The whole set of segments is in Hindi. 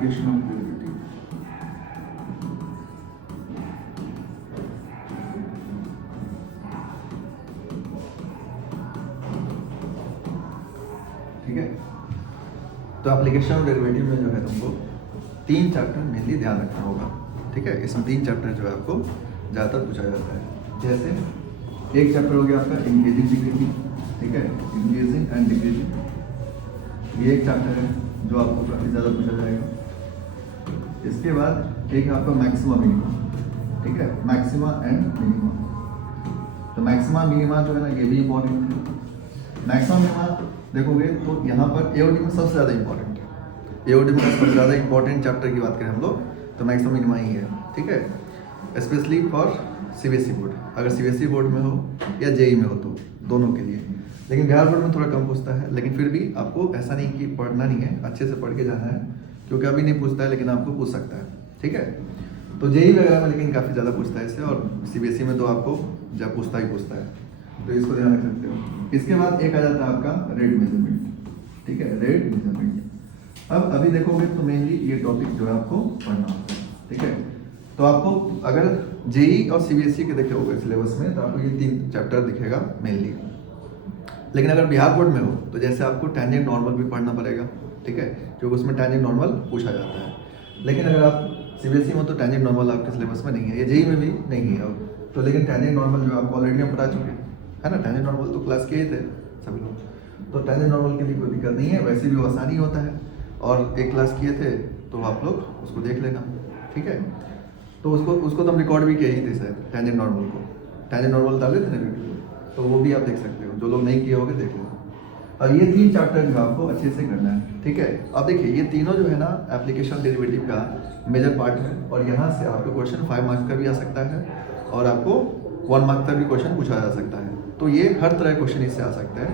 Application of derivative. ठीक है, तो एप्लीकेशन ऑफ डेरिवेटिव में जो है तुमको 3 चैप्टर मेनली ध्यान रखना होगा। ठीक है, इसमें 3 चैप्टर जो है आपको ज़्यादातर पूछा जाता है। जैसे एक चैप्टर हो गया आपका इंक्रीजिंग डिक्रीजिंग। ठीक है, इंक्रीजिंग एंड डिक्रीजिंग, ये एक चैप्टर है जो आपको काफ़ी ज़्यादा पूछा जाएगा। इसके बाद एक है आपका मैक्सिमा मिनिमा। ठीक है, मैक्सिमा एंड मिनिमा। तो मैक्सिमा मिनिमा जो है ना, ये भी इंपॉर्टेंट है। मैक्सिमा मिनिमा देखोगे तो यहाँ पर एओडी में सबसे ज़्यादा इंपॉर्टेंट है। एओडी में सबसे ज़्यादा इंपॉर्टेंट चैप्टर की बात करें हम लोग तो मैक्सिमा मिनिमा ही है। ठीक है, स्पेशली फॉर सीबीएसई बोर्ड, अगर सीबीएसई बोर्ड में हो या जेई में हो तो दोनों के लिए। लेकिन बिहार बोर्ड में थोड़ा कम पूछता है, लेकिन फिर भी आपको ऐसा नहीं कि पढ़ना नहीं है, अच्छे से पढ़ के जाना है, क्योंकि अभी नहीं पूछता है लेकिन आपको पूछ सकता है। ठीक है, तो जेई वगैरह में लेकिन काफ़ी ज़्यादा पूछता है इससे, और सीबीएसई में तो आपको जब पूछता ही पूछता है, तो इसको ध्यान रख सकते हो। इसके बाद एक आ जाता है आपका रेट मेजरमेंट। ठीक है, रेट मेजरमेंट। अब अभी देखोगे तो मेनली ये टॉपिक जो है आपको पढ़ना होता है। ठीक है, तो आपको अगर जेई और सीबीएसई के देखे होगे सिलेबस में तो आपको ये 3 चैप्टर दिखेगा मेनली। लेकिन अगर बिहार बोर्ड में हो तो जैसे आपको टैंजेंट नॉर्मल भी पढ़ना पड़ेगा। ठीक है, क्योंकि उसमें टैंजेंट नॉर्मल पूछा जाता है। लेकिन अगर आप सीबीएसई में तो टैंजेंट नॉर्मल आपके सिलेबस में नहीं है, ये जेई में भी नहीं है अब तो। लेकिन टैंजेंट नॉर्मल जो आपको ऑलरेडी हम पढ़ा चुके हैं ना, टैंजेंट नॉर्मल तो क्लास किए थे सभी लोग, तो टैंजेंट नॉर्मल के लिए कोई दिक्कत नहीं है, वैसे भी वो आसानी होता है और एक क्लास किए थे तो आप लोग उसको देख लेना। ठीक है, तो उसको तो हम रिकॉर्ड भी किए ही थे सर, टैंजेंट नॉर्मल को, टैंजेंट नॉर्मल डाले थे ना वीडियो, तो वो भी आप देख सकते हो, जो लोग नहीं किए होंगे देख लो। और ये 3 चैप्टर जो आपको अच्छे से करना है। ठीक है, अब देखिए ये तीनों जो है ना एप्लीकेशन डेरिवेटिव का मेजर पार्ट है, और यहाँ से आपको क्वेश्चन 5 मार्क्स का भी आ सकता है और आपको 1 मार्क्स का भी क्वेश्चन पूछा जा सकता है। तो ये हर तरह के क्वेश्चन इससे आ सकते हैं।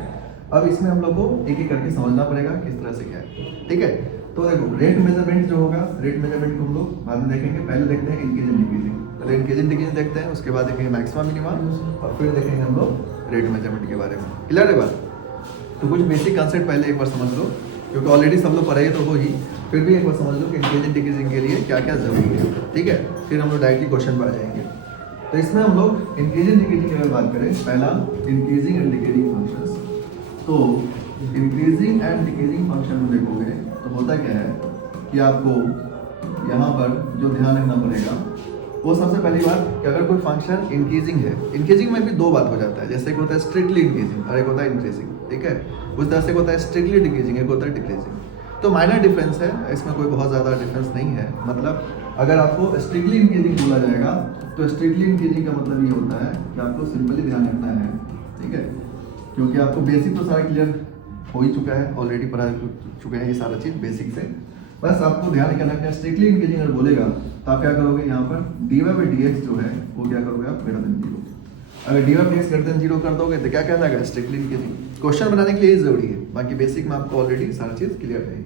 अब इसमें हम लोग को एक एक करके समझना पड़ेगा किस तरह से क्या है। ठीक है, तो देखो रेट मेजरमेंट जो होगा, रेट मेजरमेंट को हम लोग बाद में देखेंगे। पहले देखते हैं इंक्रीजिंग डिक्रीजिंग, पहले इंक्रीजिंग डिक्रीजिंग देखते हैं, उसके बाद देखेंगे मैक्सिमा मिनिमा, और फिर देखेंगे हम लोग रेट मेजरमेंट के बारे में। क्लियर है बात? तो कुछ बेसिक कंसेप्ट पहले एक बार समझ लो, क्योंकि ऑलरेडी सब लोग पढ़े तो हो ही, फिर भी एक बार समझ लो कि इंक्रीजिंग डिक्रीजिंग के लिए क्या क्या जरूरी है। ठीक है, फिर हम लोग डायरेक्टली क्वेश्चन पर आ जाएंगे। तो इसमें हम लोग इंक्रीजिंग डिक्रीजिंग की अगर बात करें, पहला इंक्रीजिंग एंड डिक्रीजिंग फंक्शंस। तो इंक्रीजिंग एंड डिक्रीजिंग फंक्शन में देखोगे तो होता क्या है कि आपको यहाँ पर जो ध्यान रखना पड़ेगा वो सबसे पहली बात कि अगर कोई फंक्शन इंक्रीजिंग है, इंक्रीजिंग में भी 2 बात हो जाता है, जैसे एक होता है स्ट्रिक्टली इंक्रीजिंग और एक होता है इंक्रीजिंग। ठीक है, उस तरह से एक होता है स्ट्रिक्टली डिक्रीजिंग, एक होता है डिक्रीजिंग। तो माइनर डिफरेंस है, इसमें कोई बहुत ज़्यादा डिफरेंस नहीं है। मतलब अगर आपको स्ट्रिक्टली इंक्रीजिंग बोला जाएगा तो स्ट्रिक्टली इंक्रीजिंग का मतलब ये होता है कि आपको सिंपली ध्यान रखना है। ठीक है, क्योंकि आपको बेसिक तो सारा क्लियर हो ही चुका है, ऑलरेडी पढ़ा चुके हैं ये सारा चीज़ बेसिक से। बस आपको ध्यान रखना है स्ट्रिक्टली इंक्रीजिंग अगर बोलेगा तो आप क्या करोगे, यहाँ पर dy/dx जो है वो क्या करोगे आप ग्रेटर देन 0। अगर dy/dx ग्रेटर देन 0 कर दोगे तो क्या कहना है स्ट्रिक्टली इंक्रीजिंग। क्वेश्चन बनाने के लिए ही जरूरी है, बाकी बेसिक में आपको ऑलरेडी सारा चीज़ क्लियर है।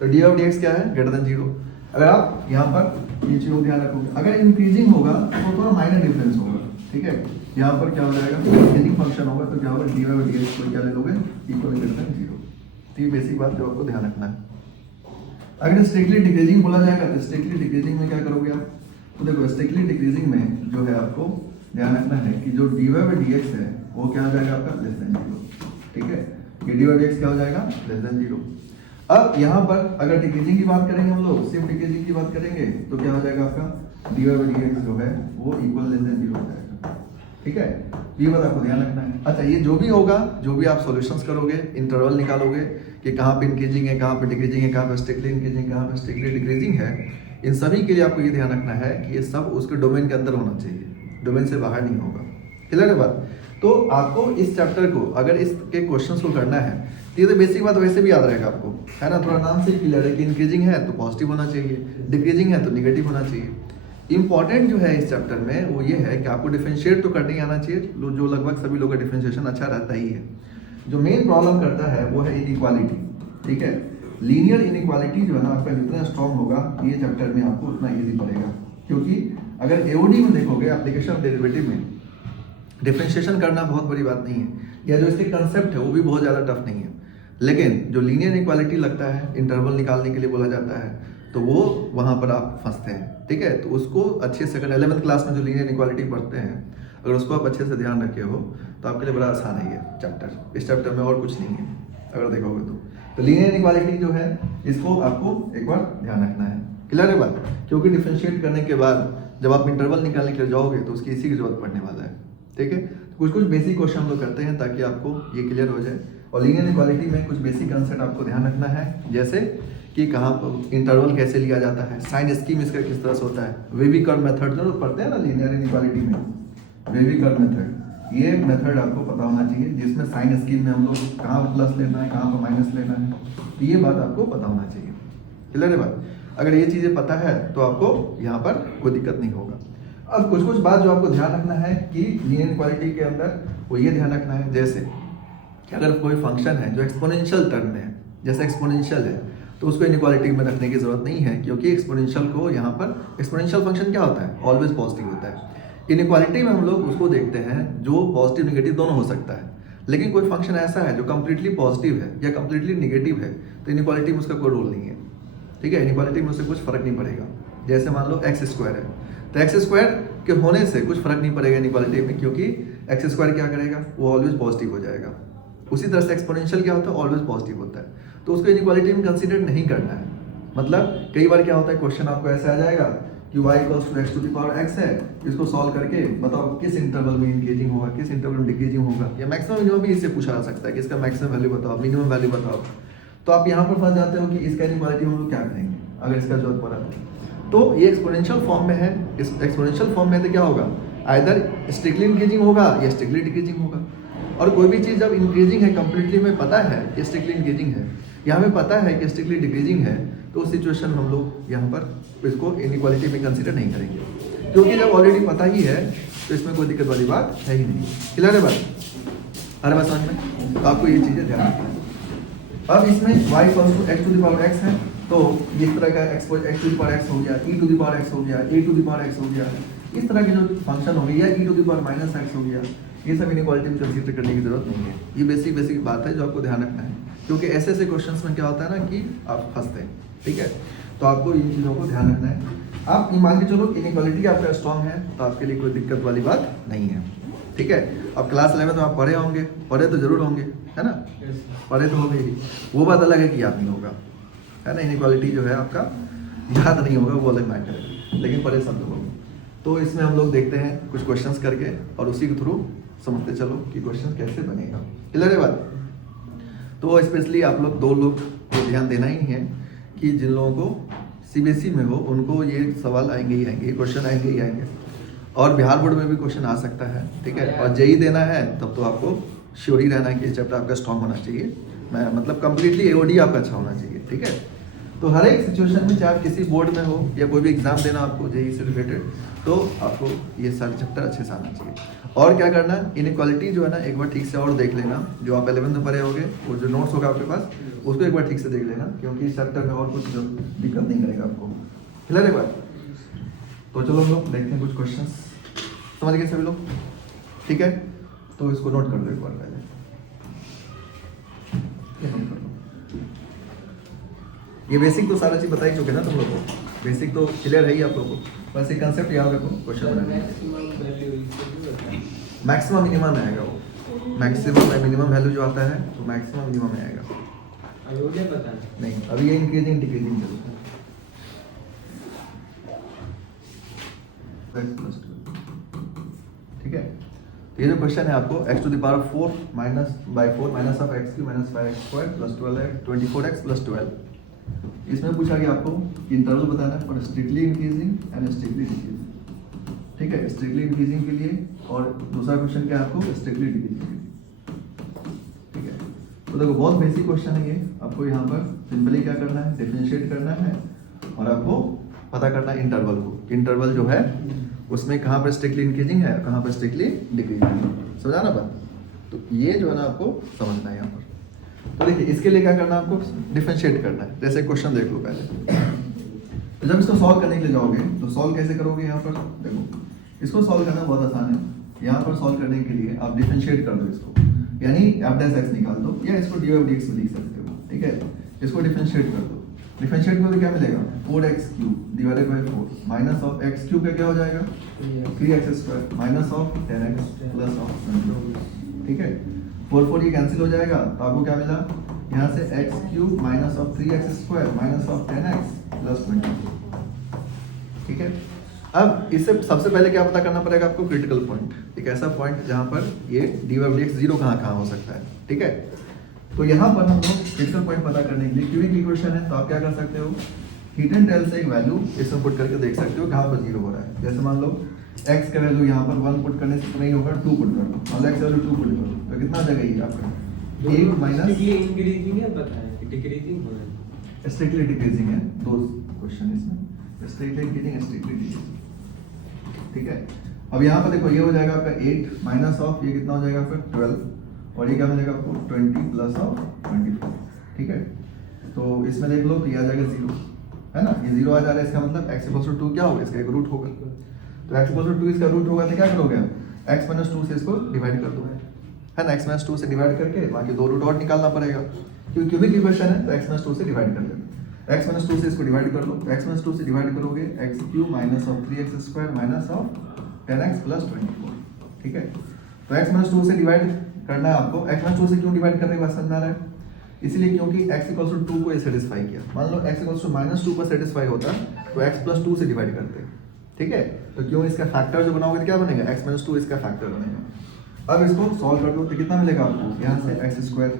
तो dy/dx क्या है ग्रेटर देन 0। अगर आप यहाँ पर ये चीज़ को ध्यान रखोगे, अगर इंक्रीजिंग होगा तो थोड़ा माइनर डिफरेंस होगा। ठीक है, यहाँ पर क्या हो जाएगा, इंक्रीजिंग फंक्शन होगा तो क्या होगा dy/dx को क्या ले लोगे इक्वल ग्रेटर देन 0। तो ये बेसिक बात जो आपको ध्यान रखना है। अगर स्ट्रिक्टली डिक्रीजिंग बोला जाएगा तो स्ट्रिक्टली डिक्रीजिंग में क्या करोगे आप, तो देखो स्ट्रिक्टली डिक्रीजिंग में जो है आपको ध्यान रखना है कि जो dy/dx है वो क्या हो जाएगा आपका लेस देन 0। ठीक है, ये dy/dx क्या हो जाएगा लेस देन 0। अब यहाँ पर अगर डिक्रीजिंग की बात करेंगे हम लोग, सिर्फ डिक्रीजिंग की बात करेंगे तो क्या हो जाएगा आपका dy/dx जो है वो इक्वल लेस देन 0 हो जाएगा। ठीक है, ये बात आपको ध्यान रखना है। अच्छा, ये जो भी होगा, जो भी आप सॉल्यूशंस करोगे, इंटरवल निकालोगे कि कहाँ पे इंक्रीजिंग है, कहाँ पे डिक्रीजिंग है, कहाँ पे स्ट्रिक्टली इंक्रीजिंग, कहाँ पे स्ट्रिक्टली डिक्रीजिंग है, इन सभी के लिए आपको ये ध्यान रखना है कि ये सब उसके डोमेन के अंदर होना चाहिए, डोमेन से बाहर नहीं होगा। क्लियर है बात? तो आपको इस चैप्टर को अगर इसके क्वेश्चंस को करना है तो ये तो बेसिक बात वैसे भी याद रहेगा आपको, है ना। थोड़ा नाम से ही क्लियर है कि इंक्रीजिंग है तो पॉजिटिव होना चाहिए, डिक्रीजिंग है तो निगेटिव होना चाहिए। इंपॉर्टेंट जो है इस चैप्टर में वो ये है कि आपको डिफरेंशिएट तो करने ही आना चाहिए, जो लगभग सभी लोगों का डिफरेंशिएशन अच्छा रहता ही है। जो मेन प्रॉब्लम करता है वो है इनइक्वालिटी। ठीक है, लीनियर इनइक्वालिटी जो है ना आपका जितना स्ट्रॉन्ग होगा ये चैप्टर में आपको उतना ईजी पड़ेगा, क्योंकि अगर एओडी में देखोगे एप्लीकेशन ऑफ डेरिवेटिव में डिफरेंशिएशन करना बहुत बड़ी बात नहीं है, या जो इसके कंसेप्ट है वो भी बहुत ज़्यादा टफ नहीं है। लेकिन जो लीनियर इनइक्वालिटी लगता है, इंटरवल निकालने के लिए बोला जाता है, तो वो वहाँ पर आप फंसते हैं, ठीक है। तो उसको अच्छे से, अगर 11th क्लास में जो लीनियर इनइक्वालिटी पढ़ते हैं, अगर उसको आप अच्छे से ध्यान रखे हो तो आपके लिए बड़ा आसान है ये चैप्टर। इस चैप्टर में और कुछ नहीं है अगर देखोगे तो लीनियर इनइक्वालिटी जो है इसको आपको एक बार ध्यान रखना है। क्लियर है बात? क्योंकि डिफरेंशिएट करने के बाद जब आप इंटरवल निकालने के लिए जाओगे तो उसकी इसी की जरूरत पड़ने वाला है, ठीक है। तो कुछ कुछ बेसिक क्वेश्चन हम लोग करते हैं ताकि आपको ये क्लियर हो जाए। और लीनियर इनइक्वालिटी में कुछ बेसिक कंसेप्ट आपको ध्यान रखना है, जैसे कि कहाँ पर इंटरवल कैसे लिया जाता है, साइन स्कीम इसका किस तरह से होता है, वेवी कर्व मेथड जो पढ़ते हैं ना लीनियर इनइक्वालिटी में, वेवी कर्व मेथड, ये मेथड आपको पता होना चाहिए, जिसमें साइन स्कीम में हम लोग कहाँ पर प्लस लेना है, कहाँ पर माइनस लेना है, तो ये बात आपको पता होना चाहिए। क्लियर है बात? अगर ये चीज़ें पता है तो आपको यहाँ पर कोई दिक्कत नहीं होगा। अब कुछ कुछ बात जो आपको ध्यान रखना है कि लीनियर इनइक्वालिटी के अंदर वो ये ध्यान रखना है, जैसे कि अगर कोई फंक्शन है जो एक्सपोनेंशियल टर्म में है, जैसे एक्सपोनेंशियल है, तो उसको इनइक्वालिटी में रखने की जरूरत नहीं है, क्योंकि एक्सपोनेंशियल को यहाँ पर, एक्सपोनेंशियल फंक्शन क्या होता है, ऑलवेज पॉजिटिव होता है। इनइक्वालिटी में हम लोग उसको देखते हैं जो पॉजिटिव निगेटिव दोनों हो सकता है, लेकिन कोई फंक्शन ऐसा है जो कंप्लीटली पॉजिटिव है या कंप्लीटली निगेटिव है, तो इनइक्वालिटी में उसका कोई रोल नहीं है, ठीक है। इनइक्वालिटी में उससे कुछ फर्क नहीं पड़ेगा। जैसे मान लो एक्स स्क्वायर है, तो एक्स स्क्वायर के होने से कुछ फर्क नहीं पड़ेगा इनइक्वालिटी में, क्योंकि एक्स स्क्वायर क्या करेगा, वो ऑलवेज पॉजिटिव हो जाएगा। उसी तरह से एक्सपोनेंशियल क्या होता है, ऑलवेज पॉजिटिव होता है, तो उसको इनइक्वालिटी में कंसीडर नहीं करना है। मतलब कई बार क्या होता है, क्वेश्चन आपको ऐसे आ जाएगा कि y = x है, इसको सॉल्व करके बताओ किस इंटरवल में इंक्रीजिंग होगा, किस इंटरवल में डिक्रीजिंग होगा, या मैक्सिमम मिनिमम भी इससे पूछा जा सकता है कि इसका मैक्सिमम वैल्यू बताओ, मिनिमम वैल्यू बताओ। तो आप यहाँ पर फंस जाते हो कि इसका इनइक्वालिटी हम लोग क्या करेंगे अगर इसका जरूरत पड़ा तो ये एक्सपोनेंशियल फॉर्म में है। इस एक्सपोनेंशियल फॉर्म में तो क्या होगा, आइदर स्ट्रिक्टली इंक्रीजिंग होगा या स्ट्रिक्टली डिक्रीजिंग होगा। और कोई भी चीज़ जब इंक्रीजिंग है, कंप्लीटली में पता है कि स्ट्रिक्टली इंक्रीजिंग है, या हमें पता है कि स्ट्रिक्टली डिक्रीजिंग है, तो उस सिचुएशन में हम लोग यहाँ पर इसको इनइक्वालिटी में कंसीडर नहीं करेंगे, क्योंकि जब ऑलरेडी पता ही है तो इसमें कोई दिक्कत वाली बात है ही नहीं। क्लियर है बात? अरे बात समझ में? तो आपको ये चीज़ें ध्यान रखना है। अब इसमें y = x है, तो इस तरह का x हो गया, e⁻x हो गया, a⁻x हो गया, इस तरह के जो फंक्शन हो गए, या e⁻−x हो गया, ये सब इनइक्वालिटी में कंसीडर करने की जरूरत नहीं है। ये बेसिक बात है जो आपको ध्यान रखना है, क्योंकि ऐसे ऐसे क्वेश्चंस में क्या होता है ना कि आप फंसते हैं, ठीक है। तो आपको इन चीज़ों को ध्यान रखना है। आप ये मान के चलो इनइक्वालिटी आपका स्ट्रॉन्ग है तो आपके लिए कोई दिक्कत वाली बात नहीं है, ठीक है। अब क्लास 11 में आप पढ़े होंगे, पढ़े तो जरूर होंगे, है ना, पढ़े तो होंगे ही। वो बात अलग है कि याद नहीं होगा, है ना। इनइक्वालिटी जो है आपका याद नहीं होगा, वो अलग मैटर है, लेकिन पढ़े सब लोग होंगे। तो इसमें हम लोग देखते हैं कुछ क्वेश्चंस करके और उसी के थ्रू समझते चलो कि क्वेश्चन कैसे बनेगा। क्लियर है बात? तो स्पेशली आप लोग 2 लोग को ध्यान देना ही है कि जिन लोगों को सीबीएसई में हो उनको ये सवाल आएंगे ही आएंगे, ये क्वेश्चन आएंगे ही आएंगे, और बिहार बोर्ड में भी क्वेश्चन आ सकता है, ठीक है। और जेई देना है तब तो आपको श्योर ही रहना है कि चैप्टर आपका स्ट्रॉन्ग होना चाहिए, मैं मतलब कंप्लीटली एओडी आपका अच्छा होना चाहिए, ठीक है। तो हर एक सिचुएशन में, चाहे आप किसी बोर्ड में हो या कोई भी एग्जाम देना आपको जेई से रिलेटेड, तो आपको ये सारे चैप्टर अच्छे से आना चाहिए। और क्या करना, इनइक्वालिटी जो है ना एक बार ठीक से और देख लेना, जो आप 11th में पढ़े होगे, वो जो नोट्स होगा आपके पास उसको एक बार ठीक से देख लेना, क्योंकि इस चैप्टर में और कुछ दिक्कत नहीं करेगा आपको। क्लियर है बात? तो चलो हम लोग देखते हैं कुछ क्वेश्चन, समझ गए सभी लोग? ठीक है, तो इसको नोट कर दो एक बार पहले, नोट कर लो। ये बेसिक तो सारा चीज बता ही चुके ना तुम लोग को, बेसिक तो क्लियर है ही आप लोगों को, बस एक कंसेप्ट याद रखो क्वेश्चन बनाने। मैक्सिमम मिनिमम आएगा, वो मैक्सिमम और मिनिमम वैल्यू जो आता है तो मैक्सिमम मिनिमम में आएगा। नहीं, अभी ये इंक्रीजिंग डिक्रीजिंग चलता है। ठीक है, तो ये जो क्वेश्चन है आपको x⁴ minus of x³ minus 5x² plus 12 24x plus 12, इसमें पूछा गया आपको कि इंटरवल बताना है for strictly increasing and strictly decreasing. ठीक है, स्ट्रिक्टली इंक्रीजिंग के लिए, और दूसरा क्वेश्चन क्या है आपको स्ट्रिक्टली डिक्रीजिंग के लिए। ठीक है, तो देखो बहुत बेसिक क्वेश्चन है ये, आपको यहाँ पर सिंपली क्या करना है, डिफरेंशिएट करना है और आपको पता करना है इंटरवल को, इंटरवल जो है उसमें कहाँ पर स्ट्रिक्टली इंक्रीजिंग है, कहाँ पर स्ट्रिक्टली डिक्रीजिंग है। समझा ना बात? तो ये जो है ना आपको समझना है यहाँ पर। तो देखिए इसके लिए क्या करना है आपको, डिफरेंशिएट करना है। जैसे क्वेश्चन देख लो पहले, तो जब इसको सॉल्व करने के लिए जाओगे तो सॉल्व कैसे करोगे, यहाँ पर देखो इसको सॉल्व करना बहुत आसान है। यहाँ पर सॉल्व करने के लिए आप डिफरेंशिएट कर दो इसको, यानी f' x निकाल दो, या इसको dy/dx में लिख सकते हो। ठीक है, इसको डिफरेंशिएट कर दो, डिफरेंशिएट करोगे क्या मिलेगा 4x³ divided by 4 minus of x³ का क्या हो जाएगा 3x² minus of 10x plus of 20। ठीक है 4 ये कैंसिल हो जाएगा तो आपको क्या मिला यहाँ से x³ minus of 3x² minus of 10x plus 20। ठीक है अब इससे सबसे पहले क्या पता करना पड़ेगा आपको क्रिटिकल पॉइंट, एक ऐसा पॉइंट जहाँ पर ये dy/dx जीरो कहाँ हो सकता है। ठीक है तो यहाँ पर हम लोग क्रिटिकल पॉइंट पता करने के लिए क्यूबिक इक्वेशन है तो आप क्या कर सकते हो हीट एंड टेल से एक वैल्यू इसमें पुट करके देख सकते हो कहाँ पर जीरो हो रहा है। जैसे मान लो x का वैल्यू यहाँ पर 1 पुट करने से तो नहीं होगा 2 पुट कर लो, मान लो x का वैल्यू 2 पुट कर लो तो कितना आ जाएगा ये आपका 1 माइनस इंक्रीजिंग है बताएं डिक्रीजिंग हो रहा है स्ट्रिक्टली डिक्रीजिंग है, दो क्वेश्चन इसमें स्ट्रिक्टली इंक्रीजिंग स्ट्रिक्टली डिक्रीजिंग। ठीक है अब यहाँ पर देखो ये हो जाएगा आपका 8 माइनस ऑफ ये कितना हो जाएगा आपका 12 और ये क्या मिलेगा आपको 20 प्लस ऑफ 24। ठीक है तो इसमें देख लो तो ये आ जाएगा 0 है ना, ये 0 आ जा रहा है इसका मतलब x = 2 क्या होगा इसका एक रूट होगा तो x = 2 इसका रूट होगा तो क्या करोगे x - 2 से इसको डिवाइड कर दो है ना, x - 2 से डिवाइड करके बाकी दो रूट और निकालना पड़ेगा क्योंकि क्यूबिक इक्वेशन है तो x - 2 से डिवाइड कर लेना। x - 2 से इसको डिवाइड कर लो, x - 2 से डिवाइड करोगे x³ minus of 3x² minus of 10x plus 24। ठीक है तो x - 2 से डिवाइड करना है आपको, x - 2 से क्यों डिवाइड करने के बाद समझ आ रहा है इसलिए क्योंकि x = 2 को ये सेटिस्फाई किया। मान लो x = -2 पर सेटिस्फाई होता तो x + 2 से डिवाइड करते। ठीक है तो क्यों इसका फैक्टर जो बनाओगे तो क्या बनेगा x - 2 इसका फैक्टर बनेगा। अब इसको सॉल्व कर दो तो कितना मिलेगा आपको यहाँ से x²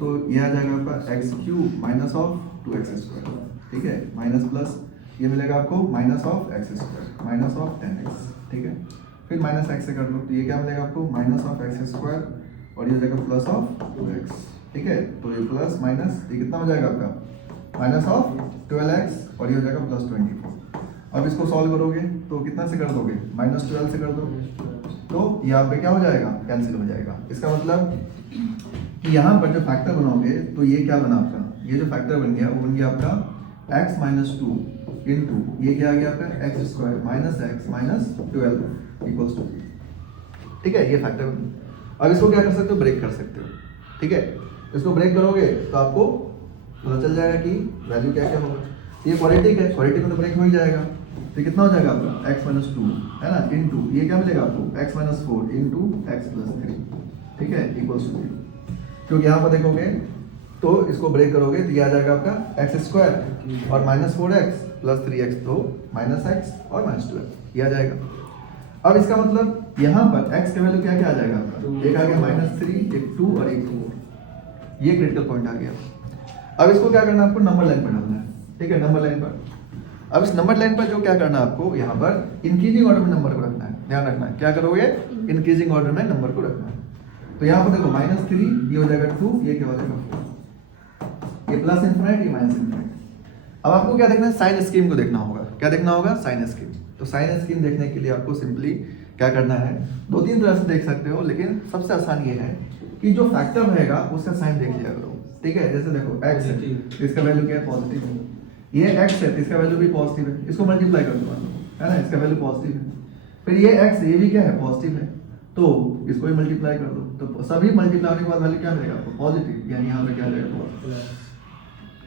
तो ये आ जाएगा आपका x³ माइनस ऑफ 2x²। ठीक है माइनस प्लस ये मिलेगा आपको minus of x² minus of 10x। ठीक है फिर माइनस x से कर लो तो ये क्या मिलेगा आपको माइनस ऑफ x² और ये हो जाएगा प्लस ऑफ 2x। ठीक है तो ये प्लस माइनस ये कितना हो जाएगा आपका माइनस ऑफ 12x और ये हो जाएगा प्लस 24। अब इसको सॉल्व करोगे तो कितना से कर दोगे -12 से कर दोगे तो यहाँ पे क्या हो जाएगा कैंसिल हो जाएगा। इसका मतलब कि यहाँ पर जो फैक्टर बनाओगे तो ये क्या बना आपका ये जो फैक्टर बन गया वो बन गया आपका x - 2 इंटू ये क्या आ गया आपका x² minus x minus 12 equals to. ठीक है ये फैक्टर अब इसको क्या कर सकते हो ब्रेक कर सकते हो। ठीक है इसको ब्रेक करोगे तो आपको पता चल जाएगा कि वैल्यू क्या क्या होगा। ये क्वाड्रेटिक है, क्वाड्रेटिक में तो ब्रेक हो ही जाएगा तो कितना हो जाएगा आपका x - 2 है ना इंटू ये क्या मिलेगा आपको x - 4 इंटू x + 3। ठीक है इक्वल्स टू 0 क्योंकि यहाँ पर देखोगे तो इसको ब्रेक करोगे तो ये आ जाएगा आपका x² और -4x प्लस 3x तो -x और -12 ये आ जाएगा। अब इसका मतलब यहाँ पर x का वैल्यू क्या क्या आ जाएगा आपका एक आ गया -3 एक 2 और एक 4 ये क्रिटिकल पॉइंट आ गया। अब इसको क्या करना है आपको नंबर लाइन पर डालना है। ठीक है नंबर लाइन पर अब इस नंबर लाइन पर जो क्या करना है आपको यहाँ पर इंक्रीजिंग ऑर्डर में नंबर को रखना है, ध्यान रखना है क्या करोगे इंक्रीजिंग ऑर्डर में नंबर को रखना है। तो यहाँ पर देखो -3 ये हो जाएगा 2 ये क्या हो जाएगा 4 ये प्लस इनफिनिट ये माइनस इनफिनिट। अब आपको क्या देखना है साइन स्कीम को देखना होगा, क्या देखना होगा साइन स्कीम। तो साइन स्कीम देखने के लिए आपको सिंपली क्या करना है 2-3 तरह से देख सकते हो लेकिन सबसे आसान ये है कि जो फैक्टर रहेगा उसका साइन देख लिया करो। ठीक है जैसे देखो x है तो इसका वैल्यू क्या है पॉजिटिव है, ये x है तो इसका वैल्यू भी पॉजिटिव है, इसको मल्टीप्लाई कर दो है ना इसका वैल्यू पॉजिटिव है। फिर ये x ये भी क्या है पॉजिटिव है तो इसको भी मल्टीप्लाई कर दो तो सभी मल्टीप्लाई होने के बाद वैल्यू क्या मिलेगा आपको पॉजिटिव यानी यहाँ पे क्या जाएगा।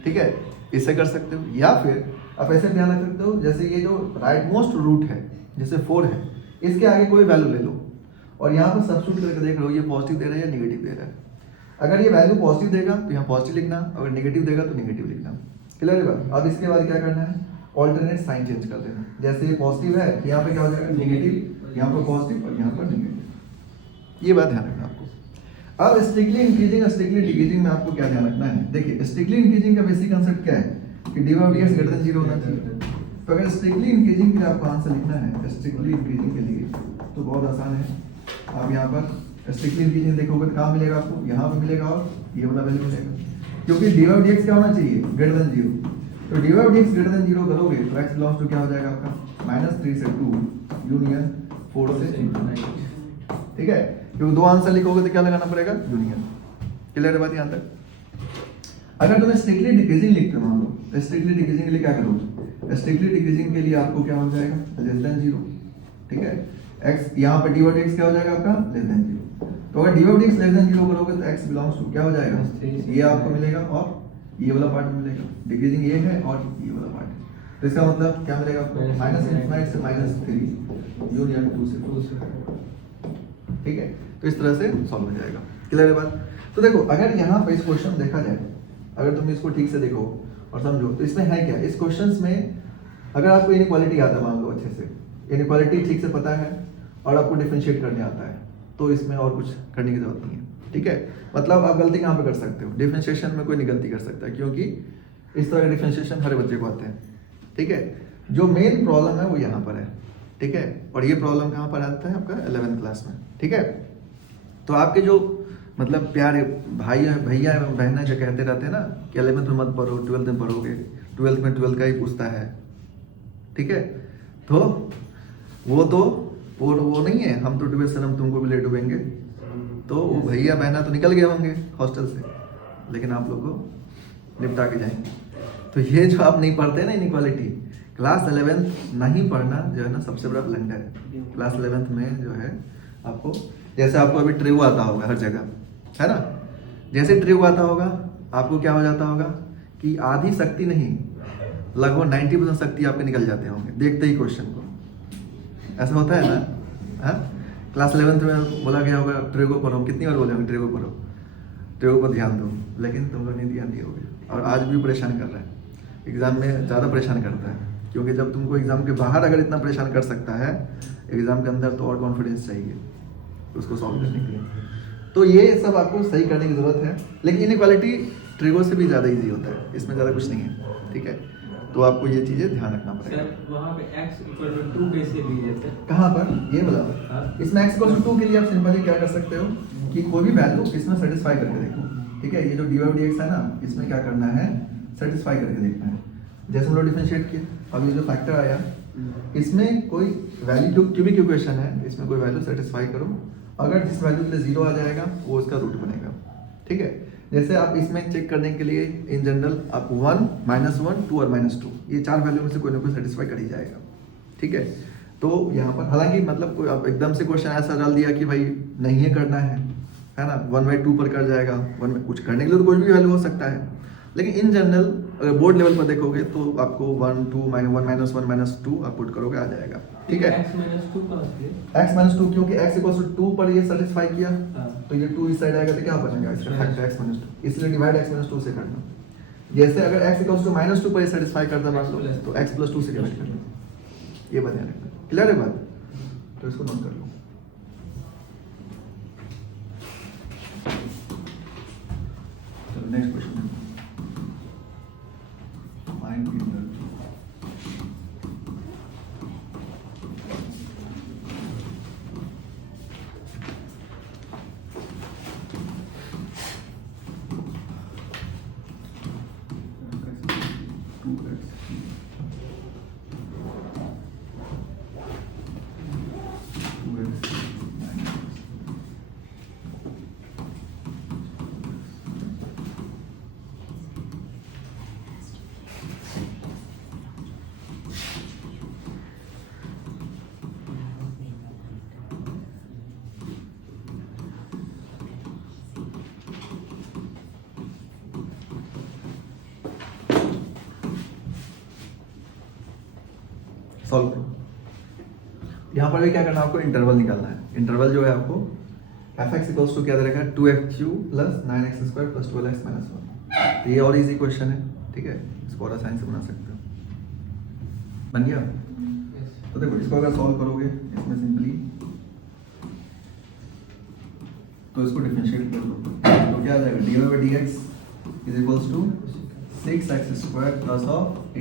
ठीक है इससे कर सकते हो या फिर आप ऐसे ध्यान रख सकते हो जैसे ये जो राइट मोस्ट रूट है जैसे 4 है इसके आगे कोई वैल्यू ले लो और यहाँ पर सब्स्टिट्यूट करके देख लो ये पॉजिटिव दे रहा है या नेगेटिव दे रहा है। अगर ये वैल्यू पॉजिटिव देगा तो यहाँ पॉजिटिव लिखना, अगर नेगेटिव देगा तो नेगेटिव लिखना। क्लियर है बात। अब इसके बाद क्या करना है ऑल्टरनेट साइन चेंज कर देना। जैसे ये पॉजिटिव है यहाँ पे क्या हो जाएगा नेगेटिव, यहाँ पर पॉजिटिव और यहाँ पर नेगेटिव। ये बात ध्यान रखना आपको। अब स्ट्रिक्टली इंक्रीजिंग और स्ट्रिक्टली डिक्रीजिंग में आपको क्या ध्यान रखना है। देखिए स्ट्रिक्टली इंक्रीजिंग का बेसिक कंसेप्ट क्या है कि dy/dx ग्रेटर देन 0 होना चाहिए। तो अगर स्ट्रिक्टली इंक्रीजिंग के लिए आपको आंसर लिखना है स्ट्रिक्टली इंक्रीजिंग के लिए तो बहुत आसान है। आप यहाँ पर स्ट्रिक्टली इंक्रीजिंग देखोगे तो कहाँ मिलेगा आपको, यहाँ पे मिलेगा और ये वाला वैल्यू मिलेगा क्योंकि dy/dx क्या होना चाहिए ग्रेटर देन 0। तो dy/dx ग्रेटर देन 0 करोगे तो x बिलोंग्स टू क्या हो जाएगा आपका -3 से 2 यूनियन 4 से ∞। ठीक है क्योंकि दो आंसर लिखोगे तो क्या लगाना पड़ेगा यूनियन। क्लियर है बात यहाँ तक। अगर तुम्हें स्ट्रिक्टली डिक्रीजिंग लिखते हो मान लो तो स्ट्रिक्टली डिक्रीजिंग के लिए क्या करोगे स्ट्रिक्टली डिक्रीजिंग के लिए आपको क्या हो जाएगा लेस देन 0। ठीक है x यहाँ पर dy/dx क्या हो जाएगा आपका लेस देन 0। तो अगर dy/dx लेस देन 0 करोगे तो x बिलोंग्स टू क्या हो जाएगा ये आपको मिलेगा और ये वाला पार्ट मिलेगा, डिक्रीजिंग ये है और ये वाला पार्ट है। तो इसका मतलब क्या मिलेगा आपको, माइनस इन्फिनिट से -3 यूनियन 2 से 2 से, ठीक है। तो इस तरह से सॉल्व हो जाएगा। क्लियर है बात। तो देखो अगर यहाँ पे इस क्वेश्चन देखा जाए, अगर तुम इसको ठीक से देखो और समझो तो इसमें है क्या, इस क्वेश्चंस में अगर आपको इनइक्वालिटी आता है, मान लो अच्छे से इनइक्वालिटी ठीक से पता है और आपको डिफरेंशिएट करने आता है, तो इसमें और कुछ करने की जरूरत नहीं है, ठीक है। मतलब आप गलती कहाँ पे कर सकते हो, डिफरेंशिएशन में कोई नहीं गलती कर सकता, क्योंकि इस तरह का डिफरेंशिएशन हर बच्चे को आते हैं, ठीक है। जो मेन प्रॉब्लम है वो यहाँ पर है, ठीक है। और ये प्रॉब्लम कहाँ पर आता है आपका 11th क्लास में, ठीक है। तो आपके जो मतलब प्यारे भाई भैया एवं बहना जो कहते रहते हैं ना कि 11th में मत पढ़ो, 12th में पढ़ोगे, 12th में 12th का ही पूछता है, ठीक है। तो वो नहीं है, हम तो डूबे सनम तुमको भी ले डूबेंगे, तो वो भैया बहना तो निकल गए होंगे हॉस्टल से, लेकिन आप लोग को निपटा के जाएंगे। तो ये जो आप नहीं पढ़ते ना इनइक्वालिटी, क्लास 11th नहीं पढ़ना जो है ना सबसे बड़ा ब्लंडर है। क्लास 11th में जो है आपको, जैसे आपको अभी ट्रिव आता होगा हर जगह, है ना, जैसे ट्रिव आता होगा आपको क्या हो जाता होगा कि आधी शक्ति नहीं, लगभग 90% शक्ति आपके निकल जाते होंगे देखते ही क्वेश्चन को। ऐसा होता है ना, हाँ। क्लास 11th में बोला गया होगा ट्रिगो पढ़ो, कितनी बार बोले होंगे ट्रिगो पढ़ो, ट्रिगो पर ध्यान दो, लेकिन तुम लोग नहीं ध्यान दिए होगे और आज भी परेशान कर रहा है। एग्जाम में ज़्यादा परेशान करता है, क्योंकि जब तुमको एग्जाम के बाहर अगर इतना परेशान कर सकता है, एग्जाम के अंदर तो और कॉन्फिडेंस चाहिए उसको सॉल्व करने के लिए। तो ये सब आपको सही करने की जरूरत है, लेकिन इनइक्वालिटी ट्रिगो से भी ज़्यादा इजी होता है, इसमें ज़्यादा कुछ नहीं है, ठीक है। तो आपको ये चीज़ें ध्यान रखना पड़ेगा। सर वहाँ पे x = 2 कैसे लीजिए सर? कहाँ पर, ये वाला हाँ। इसमें x = 2 के लिए आप सिंपली क्या कर सकते हो कि कोई भी वैल्यू इसमें सेटिस्फाई करके देखो, ठीक है। ये जो dy/dx है ना, इसमें क्या करना है, सेटिस्फाई करके देखना है। जैसे हम लोग डिफरेंशिएट किए, अब ये जो फैक्टर आया इसमें कोई वैल्यू, क्यूबिक इक्वेशन है, इसमें कोई वैल्यू सेटिस्फाई करो, अगर जिस वैल्यू के लिए 0 आ जाएगा वो उसका रूट बनेगा, ठीक है। जैसे आप इसमें चेक करने के लिए इन जनरल आप 1, -1, 2 और -2 ये 4 वैल्यू में से कोई ना कोई सेटिस्फाई कर ही जाएगा, ठीक है। तो यहाँ पर हालांकि मतलब कोई आप एकदम से क्वेश्चन ऐसा डाल दिया कि भाई नहीं है करना है ना, 1/2 पर कर जाएगा, 1 में कुछ करने के लिए तो कोई भी वैल्यू हो सकता है, लेकिन इन जनरल अगर बोर्ड लेवल पर देखोगे तो आपको 1, 2, -1, -2 आप पुट करोगे आ जाएगा, ठीक है। x - 2 कहाँ से? x - 2 क्योंकि x = 2 पर ये सेटिस्फाई किया, हाँ। तो ये 2 इस साइड आएगा तो क्या बनेगा इसका फैक्टर x - 2, इसलिए डिवाइड x - 2 से करना। जैसे अगर x = -2 पर ये सेटिस्फाई करता मान लो तो x + 2 से डिवाइड करना, ये बता रखना। क्लियर है बात, तो इसको नोट कर लो। चलो next question, mind finger. Solve करो। यहाँ पर भी क्या करना है आपको, इंटरवल निकालना है। इंटरवल जो है आपको fx = क्या दे रखा है, 2x³ + 9x² + 12x - 1। तो ये और इजी क्वेश्चन है, ठीक है, इसको और आसानी से बना सकते हो। बन गया। तो देखो इसको अगर सॉल्व करोगे इसमें सिंपली, तो इसको डिफरेंशिएट कर दो तो क्या आ जाएगा, dy/dx = 6x² +